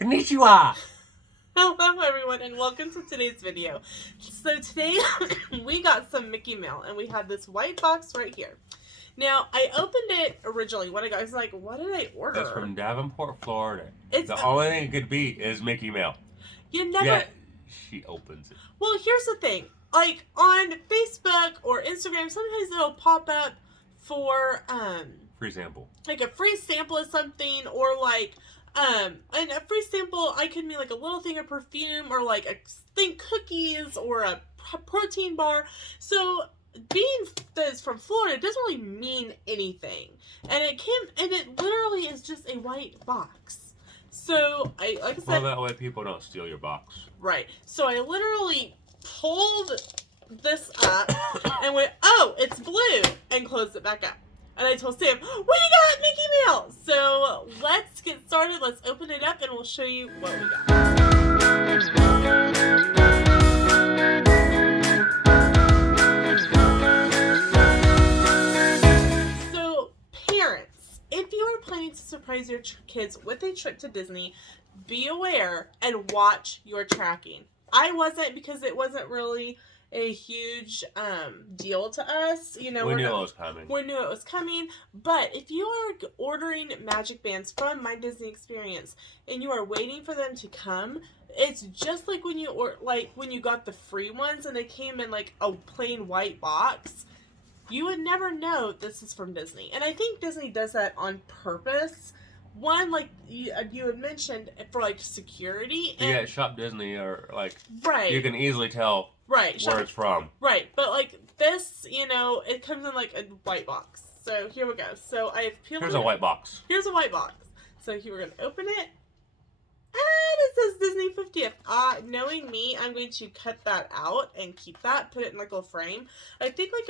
Konnichiwa! Hello everyone and welcome to today's video. So today we got some Mickey Mail and we have this white box right here. Now I opened it originally. What I was like, what did I order? It's from Davenport, Florida. The only thing it could be is Mickey Mail. You never... Yeah, she opens it. Well, here's the thing. Like on Facebook or Instagram, sometimes it'll pop up for free sample. Like a free sample of something, or like and a free sample I could mean like a little thing of perfume, or like a thing cookies, or a protein bar. So being that it's from Florida, it doesn't really mean anything. And it literally is just a white box. So like I said, well, that way people don't steal your box. Right. So I literally pulled this up and went, oh, it's blue, and closed it back up. And I told Sam, what do you got, Mickey Mail? So let's get started. Let's open it up and we'll show you what we got. So parents, if you are planning to surprise your kids with a trip to Disney, be aware and watch your tracking. I wasn't, because it wasn't really a huge deal to us. You know, we knew it was coming. We knew it was coming. But if you are ordering magic bands from My Disney Experience and you are waiting for them to come, it's just like when you got the free ones and they came in like a plain white box. You would never know this is from Disney. And I think Disney does that on purpose. One, like you had mentioned, for like security. And, yeah, Shop Disney, or like, right, you can easily tell where it's from. Right, but like this, you know, it comes in like a white box. So here we go. So I have peeled. Here's a white box. Here's a white box. So here we're gonna open it, and it says Disney 50th. Knowing me, I'm going to cut that out and keep that, put it in like a little frame. I think like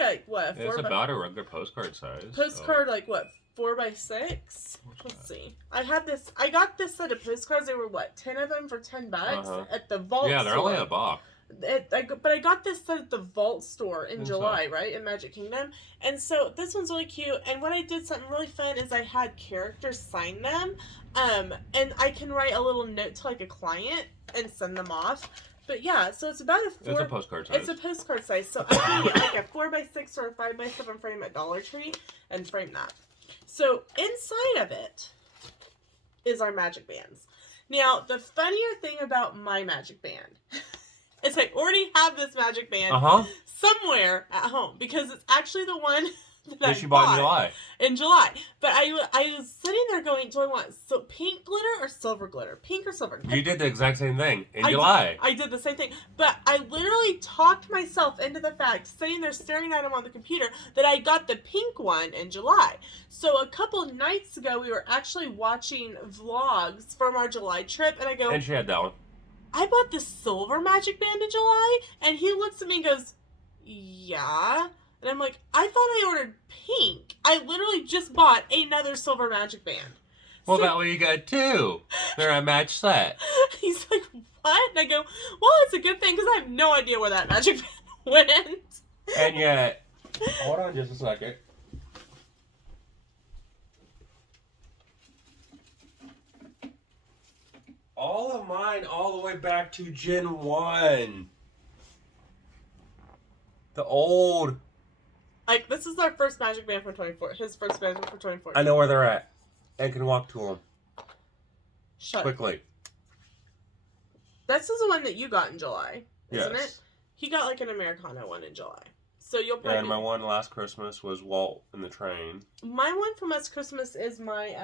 it's about a regular postcard size. Postcard, so. Like what? 4x6. Let's see. I got this set of postcards. They were what, 10 of them for $10 at the Vault store. Yeah, they're only a buck. But I got this set at the Vault store in July, right, in Magic Kingdom. And so this one's really cute. And what I did, something really fun, is I had characters sign them. And I can write a little note to like a client and send them off. But yeah, so it's about it's a postcard size. It's a postcard size. So I can get like a 4x6 or a 5x7 frame at Dollar Tree and frame that. So inside of it is our magic bands. Now, the funnier thing about my magic band is I already have this magic band somewhere at home, because it's actually the one that you bought in July. But I was sitting there going, do I want pink glitter or silver glitter? Pink or silver? You did the exact same thing in July. I did the same thing. But I literally talked myself into the fact, sitting there staring at him on the computer, that I got the pink one in July. So a couple nights ago, we were actually watching vlogs from our July trip, and I go... And she had that one. I bought the silver magic band in July? And he looks at me and goes, yeah... And I'm like, I thought I ordered pink. I literally just bought another silver magic band. Well, so, that way you got two. They're a match set. He's like, what? And I go, well, it's a good thing, because I have no idea where that magic band went. And yet, hold on just a second. All of mine all the way back to Gen 1. The old... Like, this is our first magic band for 24. His first magic for 24. I know where they're at. And can walk to them. Shut quickly. Up. This is the one that you got in July, isn't it? He got like an Americano one in July. So you'll probably... And my one last Christmas was Walt in the Train. My one from last Christmas is my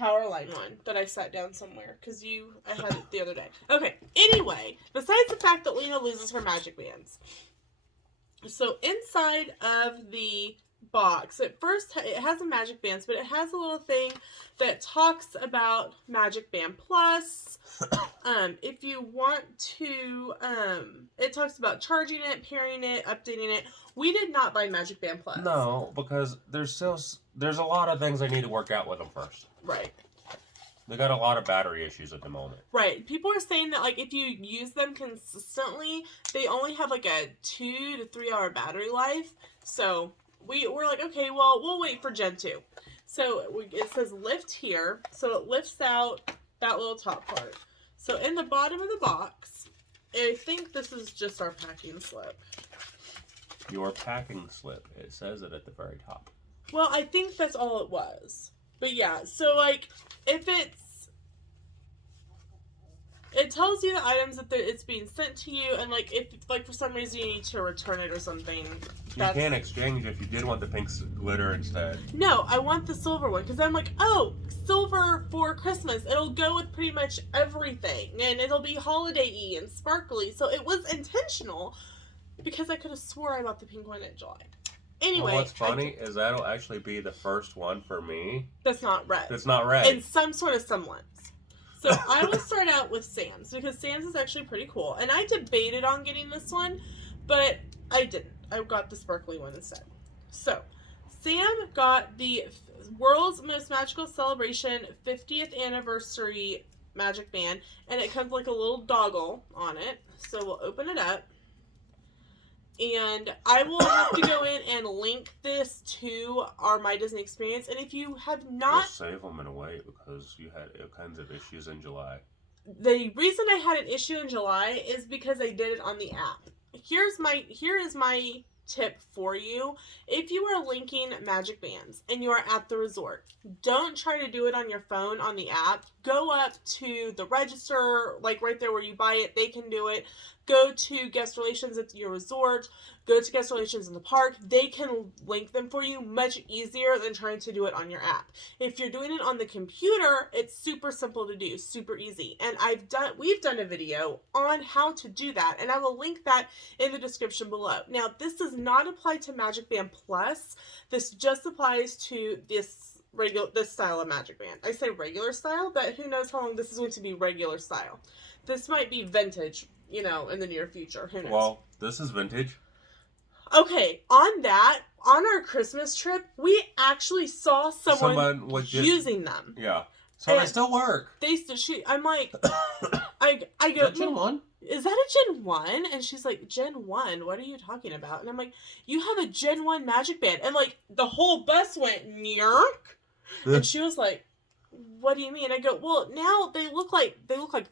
Powerline one that I sat down somewhere, because I had it the other day. Okay, anyway, besides the fact that Lena loses her magic bands... So inside of the box, at first it has a magic bands, but it has a little thing that talks about Magic Band Plus. If you want to, it talks about charging it, pairing it, updating it. We did not buy Magic Band Plus. No, because there's a lot of things I need to work out with them first. Right. They got a lot of battery issues at the moment. Right. People are saying that, like, if you use them consistently, they only have, like, a 2 to 3 hour battery life. So, we're like, okay, well, we'll wait for Gen 2. So, it says lift here. So, it lifts out that little top part. So in the bottom of the box, I think this is just our packing slip. Your packing slip. It says it at the very top. Well, I think that's all it was. But yeah, so like, if it tells you the items that it's being sent to you, and like, if like for some reason you need to return it or something. You can exchange if you did want the pink glitter instead. No, I want the silver one, because I'm like, oh, silver for Christmas. It'll go with pretty much everything, and it'll be holiday-y and sparkly. So it was intentional, because I could have swore I bought the pink one in July. Anyway. Well, what's funny is that'll actually be the first one for me. That's not red. That's not red. In some sort of semblance. So I will start out with Sam's, because Sam's is actually pretty cool. And I debated on getting this one, but I didn't. I got the sparkly one instead. So, Sam got the World's Most Magical Celebration 50th Anniversary Magic Band, and it comes like a little doggle on it. So we'll open it up. And I will have to go in and link this to our My Disney Experience. And if you have not... Just save them in a way, because you had all kinds of issues in July. The reason I had an issue in July is because I did it on the app. Here is my tip for you. If you are linking Magic Bands and you are at the resort, don't try to do it on your phone on the app. Go up to the register, like right there where you buy it, they can do it. Go to guest relations at your resort. Go to guest relations in the park. They can link them for you much easier than trying to do it on your app. If you're doing it on the computer, it's super simple to do, super easy. And we've done a video on how to do that, and I will link that in the description below. Now, this does not apply to Magic Band Plus. This just applies to this style of Magic Band. I say regular style, but who knows how long this is going to be regular style. This might be vintage, in the near future. Who knows? Well, this is vintage. Okay, on our Christmas trip, we actually saw someone using them. Yeah. So they still work. They still shoot. I'm like, I go, Is that Gen 1? Is that a Gen 1? And she's like, Gen 1? What are you talking about? And I'm like, you have a Gen 1 Magic Band. And like, the whole bus went, nyerk. And she was like, what do you mean? I go, well, now they look like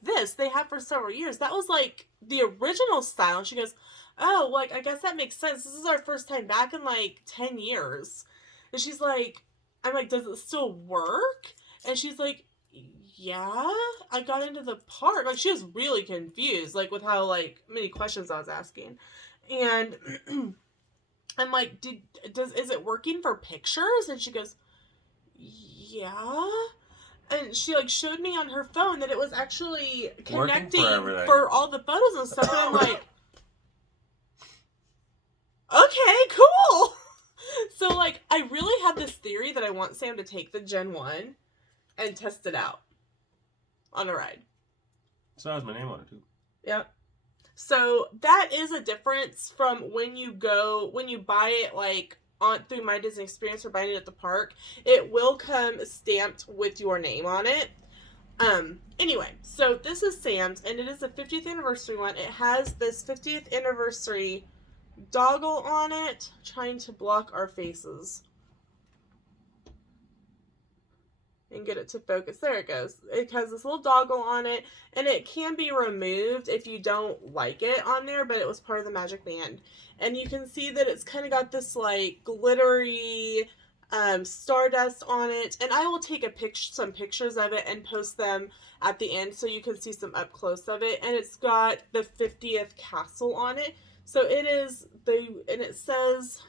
this. They have for several years. That was like the original style. And she goes, oh, like, I guess that makes sense. This is our first time back in like 10 years. And she's like, I'm like, does it still work? And she's like, yeah, I got into the park. Like, she was really confused, like, with how, like, many questions I was asking. And I'm like, is it working for pictures? And she goes, yeah. And she, like, showed me on her phone that it was actually connecting for all the photos and stuff. And I'm like, okay, cool. So, like, I really have this theory that I want Sam to take the Gen 1 and test it out on a ride. So has my name on it, too. Yep. So, that is a difference from when you buy it, like, through My Disney Experience or buying it at the park. It will come stamped with your name on it. Anyway, so this is Sam's, and it is the 50th anniversary one. It has this 50th anniversary doggle on it, trying to block our faces. And get it to focus. There it goes. It has this little doggle on it, and it can be removed if you don't like it on there, but it was part of the Magic Band. And you can see that it's kind of got this like glittery stardust on it, and I will take some pictures of it and post them at the end so you can see some up close of it. And it's got the 50th castle on it, so it is and it says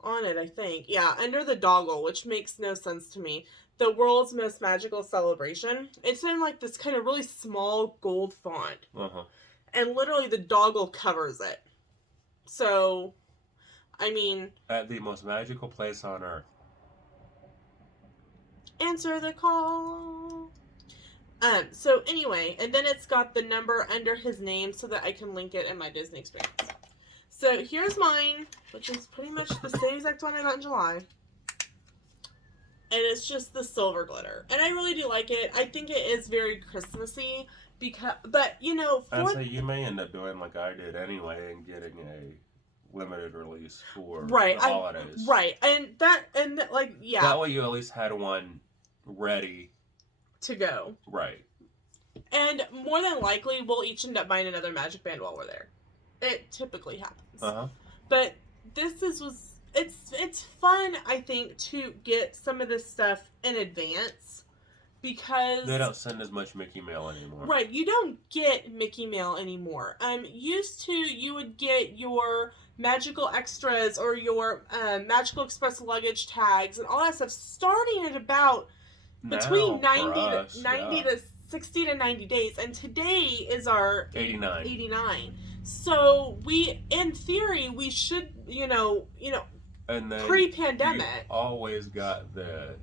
on it, I think, yeah, under the doggle, which makes no sense to me, the World's Most Magical Celebration. It's in like this kind of really small gold font, and literally the doggle covers it. So, I mean, at the most magical place on earth. Answer the call. So anyway, and then it's got the number under his name so that I can link it in My Disney Experience. So here's mine, which is pretty much the same exact one I got in July. And it's just the silver glitter. And I really do like it. I think it is very Christmassy. But, I'd say you may end up doing like I did anyway and getting a limited release for the holidays. Right. And that, yeah. That way you at least had one ready to go. Right. And more than likely, we'll each end up buying another Magic Band while we're there. It typically happens. Uh-huh. But it's fun, I think, to get some of this stuff in advance because they don't send as much Mickey mail anymore. Right, you don't get Mickey mail anymore. Used to you would get your magical extras or your magical express luggage tags and all that stuff starting at about between 90 to 60 to 90 days, and today is our 89. So we, in theory, we should, and then pre-pandemic, you always got the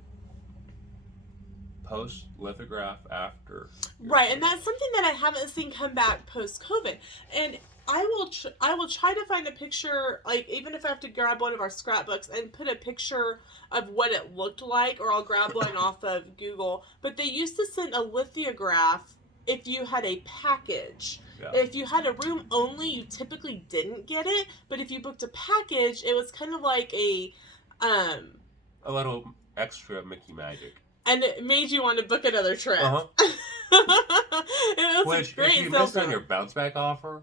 post lithograph after. Right, and that's something that I haven't seen come back post-COVID. And I will try to find a picture, like even if I have to grab one of our scrapbooks and put a picture of what it looked like, or I'll grab one off of Google. But they used to send a lithograph if you had a package. Yeah. If you had a room only, you typically didn't get it. But if you booked a package, it was kind of like a little extra Mickey magic. And it made you want to book another trip. Uh-huh. It was Which, great. if you missed on your bounce back offer,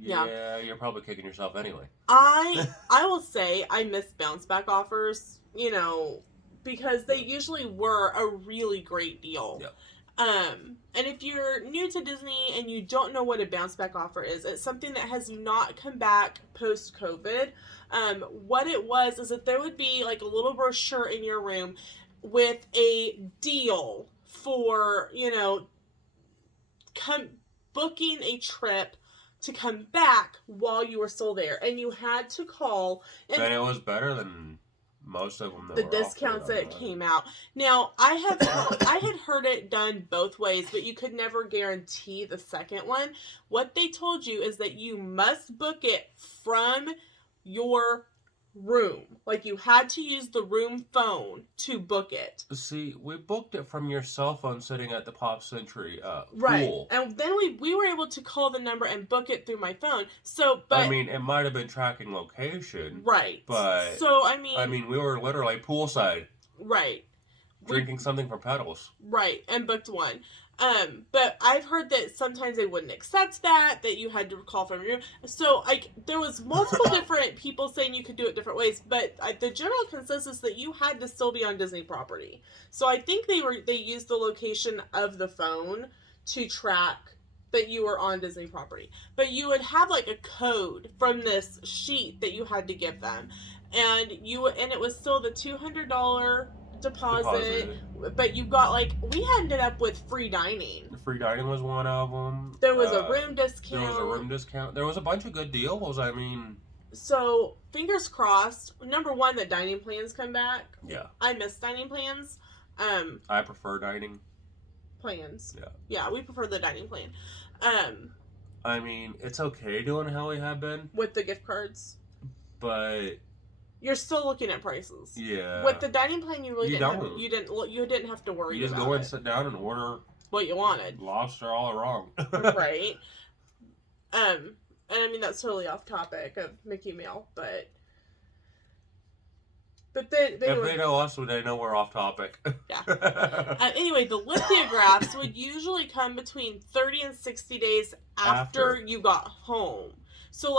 yeah, you're probably kicking yourself anyway. I will say I miss bounce back offers, because they usually were a really great deal. Yep. And if you're new to Disney and you don't know what a bounce back offer is, it's something that has not come back post-COVID. What it was is that there would be like a little brochure in your room with a deal for, booking a trip to come back while you were still there. And you had to call. And it was better than most of them. The discounts that came out. Now, I had heard it done both ways, but you could never guarantee the second one. What they told you is that you must book it from your room. Like, you had to use the room phone to book it. See, we booked it from your cell phone sitting at the Pop Century right. pool. And then we were able to call the number and book it through my phone. So, but I mean, it might have been tracking location. Right. But so I mean, we were literally poolside. Right. Drinking something from Petals. Right, and booked one. But I've heard that sometimes they wouldn't accept that you had to call from your room. So, there was multiple different people saying you could do it different ways, but the general consensus that you had to still be on Disney property. So I think they used the location of the phone to track that you were on Disney property. But you would have like a code from this sheet that you had to give them. And it was still the $200 deposit, but you got we ended up with free dining. Free dining was one of them. There was a room discount. There was a bunch of good deals. I mean, so fingers crossed. Number one, that dining plans come back. Yeah, I miss dining plans. I prefer dining plans. Yeah, we prefer the dining plan. I mean, it's okay doing how we have been with the gift cards, but you're still looking at prices. Yeah. With the dining plan, you didn't have to worry. You just go and sit down and order what you wanted. Lobster all wrong. Right. And I mean that's totally off topic of Mickey Mail, but then if they know us, they know we're off topic. Yeah. Anyway, the lithographs would usually come between 30 and 60 days after you got home. So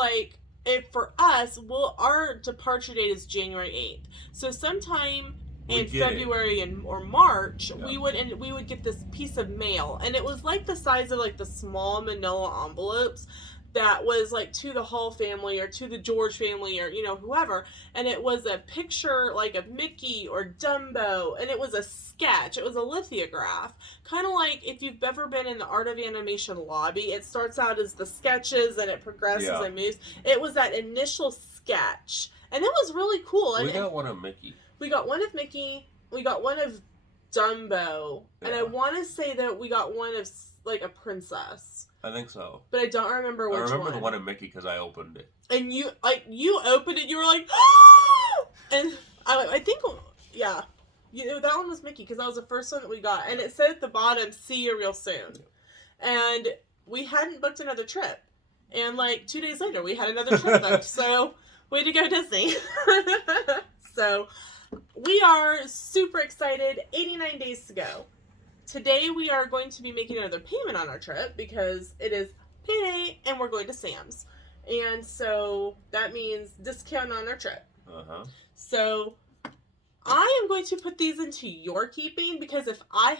for us, our departure date is January 8th. So sometime in February or March, we would get this piece of mail, and it was the size of the small manila envelopes that was to the Hall family or to the George family or whoever, and it was a picture of Mickey or Dumbo, and it was a sketch. It was a lithograph, kind of like if you've ever been in the Art of Animation lobby. It starts out as the sketches and it progresses and moves. It was that initial sketch, and it was really cool. We got one of Mickey. We got one of Mickey. We got one of Dumbo, and I want to say that we got one of a princess. I think so. But I don't remember which one. I remember the one of Mickey because I opened it. And you opened it, you were like, ah! And I think, yeah, that one was Mickey because that was the first one that we got. And it said at the bottom, "See you real soon." And we hadn't booked another trip. And 2 days later, we had another trip booked. So, way to go, Disney. So, we are super excited. 89 days to go today we are going to be making another payment on our trip because it is payday and we're going to Sam's. And so that means discount on our trip. Uh-huh. So I am going to put these into your keeping because if I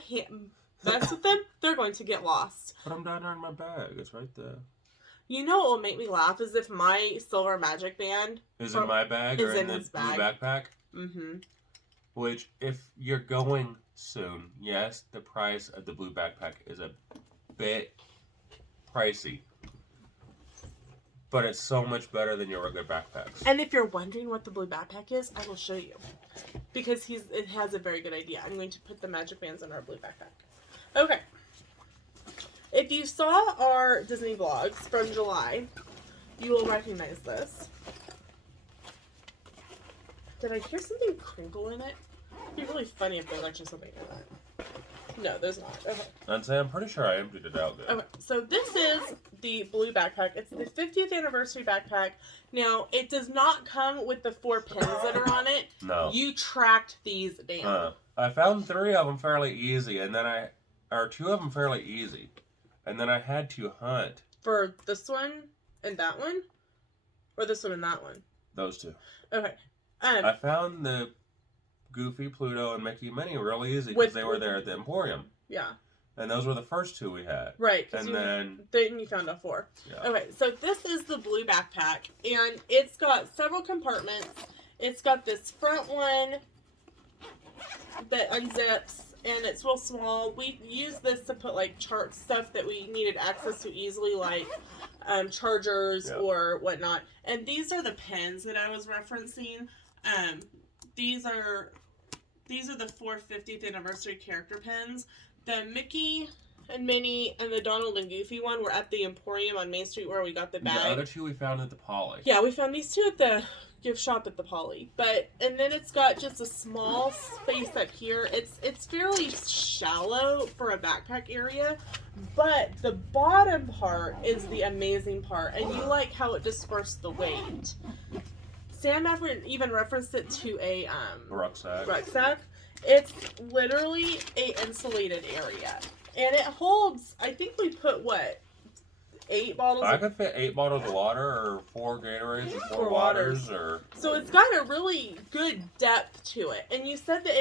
mess with them, they're going to get lost. Put them down there in my bag. It's right there. You know what will make me laugh is if my silver magic band is in my bag or in the blue backpack. Mm-hmm. Which, if you're going soon, yes, the price of the blue backpack is a bit pricey. But it's so much better than your regular backpacks. And if you're wondering what the blue backpack is, I will show you. Because it has a very good idea. I'm going to put the magic bands in our blue backpack. Okay. If you saw our Disney vlogs from July, you will recognize this. Did I hear something crinkle in it? It'd be really funny if there's actually something in that. No, there's not. Okay. I'm pretty sure I emptied it out there. Okay, so this is the blue backpack. It's the 50th anniversary backpack. Now, it does not come with the 4 pins that are on it. No. You tracked these down. I found 3 of them fairly easy, and then 2 of them fairly easy. And then I had to hunt. For this one and that one? Or this one and that one? Those 2. Okay. I found the Goofy, Pluto, and Mickey Minnie really easy because they were there at the Emporium. Yeah. And those were the first 2 we had. Right. And then you found a 4. Yeah. Okay, so this is the blue backpack, and it's got several compartments. It's got this front one that unzips, and it's real small. We use this to put like chart stuff that we needed access to easily, like chargers or whatnot. And these are the pens that I was referencing. These are the 450th anniversary character pens. The Mickey and Minnie and the Donald and Goofy one were at the Emporium on Main Street where we got the bag. The other 2 we found at the Poly. Yeah, we found these 2 at the gift shop at the Poly. And then it's got just a small space up here. It's fairly shallow for a backpack area, but the bottom part is the amazing part, and you like how it dispersed the weight. Sam even referenced it to a rucksack. It's literally a insulated area. And it holds, I think we put, 8 bottles? I could fit 8 bottles of water or 4 Gatorades or 4 waters. So it's got a really good depth to it. And you said that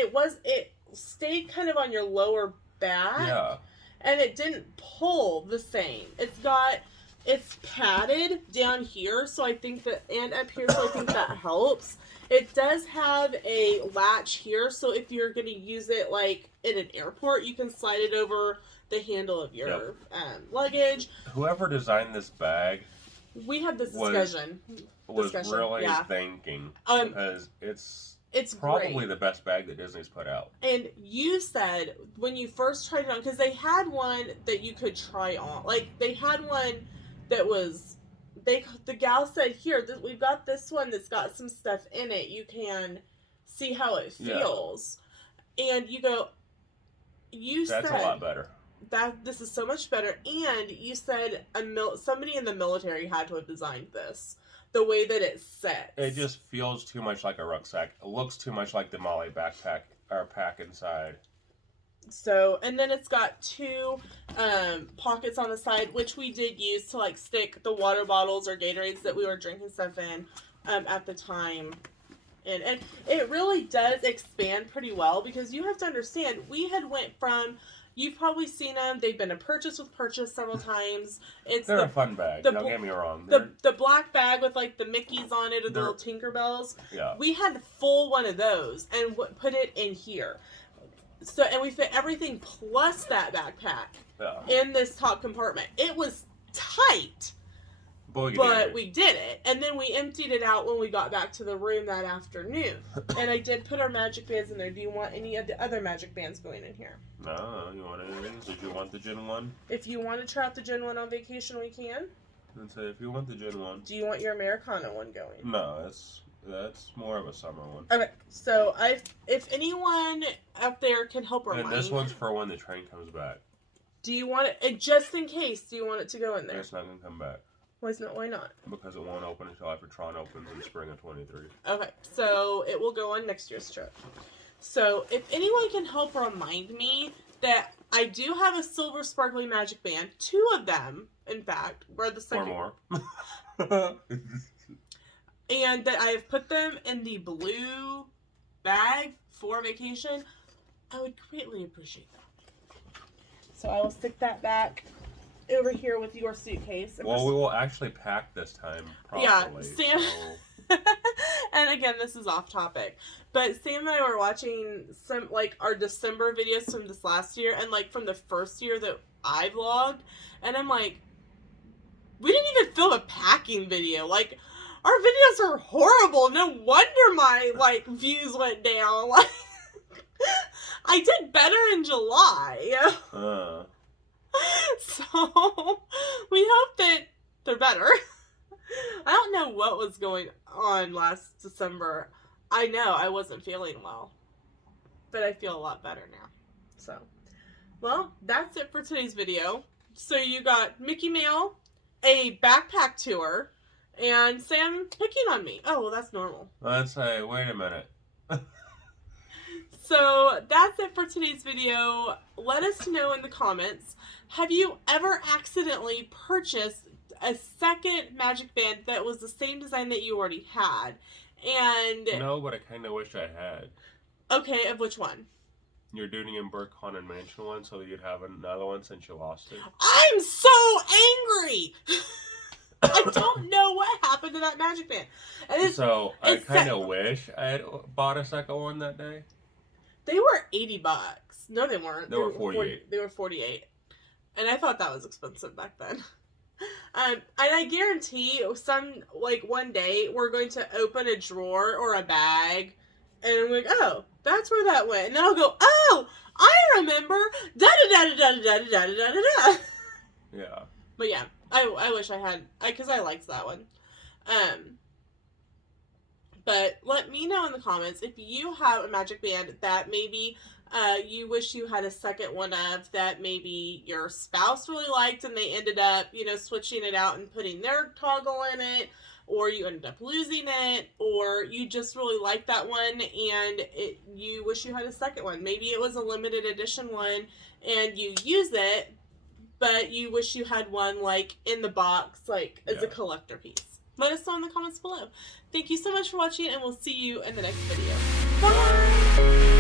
it stayed kind of on your lower back. Yeah. And it didn't pull the same. It's padded down here, so I think that, and up here, so I think that helps. It does have a latch here, so if you're going to use it like in an airport, you can slide it over the handle of your luggage. Whoever designed this bag, we had this discussion. Was really thinking because it's probably great. The best bag that Disney's put out. And you said when you first tried it on, because they had one that you could try on, like they had one that was. The gal said, here, we've got this one that's got some stuff in it. You can see how it feels. Yeah. And that's a lot better. This is so much better. And you said somebody in the military had to have designed this. The way that it sets. It just feels too much like a rucksack. It looks too much like the Molly backpack or pack inside. So, and then it's got 2 pockets on the side, which we did use to like stick the water bottles or Gatorades that we were drinking stuff in at the time. And it really does expand pretty well because you have to understand, we had went from, you've probably seen them, they've been a purchase with purchase several times. They're a fun bag, don't get me wrong. The black bag with like the Mickeys on it or the little Tinkerbells. Yeah. We had a full one of those and put it in here. So, and we fit everything plus that backpack in this top compartment. It was tight, but we did it. And then we emptied it out when we got back to the room that afternoon. And I did put our magic bands in there. Do you want any of the other magic bands going in here? No, you want anything? Did you want the Gen 1? If you want to try out the Gen 1 on vacation, we can. Then say if you want the Gen 1. Do you want your Americana one going? No, that's more of a summer one. Okay, so if anyone out there can help remind me. And this one's for when the train comes back. Do you want it, just in case, do you want it to go in there? It's not going to come back. Why not? Because it won't open until after Tron opens in spring of 23. Okay, so it will go on next year's trip. So if anyone can help remind me that I do have a silver sparkly magic band. 2 of them, in fact, were the second. Or more. And that I have put them in the blue bag for vacation. I would greatly appreciate that. So I will stick that back over here with your suitcase. Well, we will actually pack this time properly. Yeah, Sam. So... And again, this is off topic, but Sam and I were watching some, like, our December videos from this last year, and, like, from the first year that I vlogged, and I'm like, we didn't even film a packing video. Like, our videos are horrible. No wonder my, like, views went down. Like, I did better in July. So, we hope that they're better. I don't know what was going on last December. I know I wasn't feeling well, but I feel a lot better now. So, well, that's it for today's video. So you got Mickey Mail, a backpack tour, and Sam picking on me. Oh, well, that's normal. Let's say, wait a minute. So that's it for today's video. Let us know in the comments, have you ever accidentally purchased a second magic band that was the same design that you already had? And no, but I kind of wish I had. Okay, of which one? Your Duty and Burke Haunted Mansion one, so that you'd have another one since you lost it. I'm so angry! I don't know what happened to that magic band. And so I kind of wish I had bought a second one that day. They were $80. No, they weren't. They were 48. They were 48. And I thought that was expensive back then. And I guarantee one day we're going to open a drawer or a bag and I'm like, oh, that's where that went. And then I'll go, oh, I remember. Da-da-da-da-da-da-da-da-da-da. Yeah. But yeah, I wish I had, because I liked that one. But let me know in the comments if you have a magic band that maybe you wish you had a second one of, that maybe your spouse really liked and they ended up, switching it out and putting their toggle in it, or you ended up losing it, or you just really like that one and you wish you had a second one. Maybe it was a limited edition one and you use it, but you wish you had one like in the box, like as a collector piece. Let us know in the comments below. Thank you so much for watching, and we'll see you in the next video. Bye!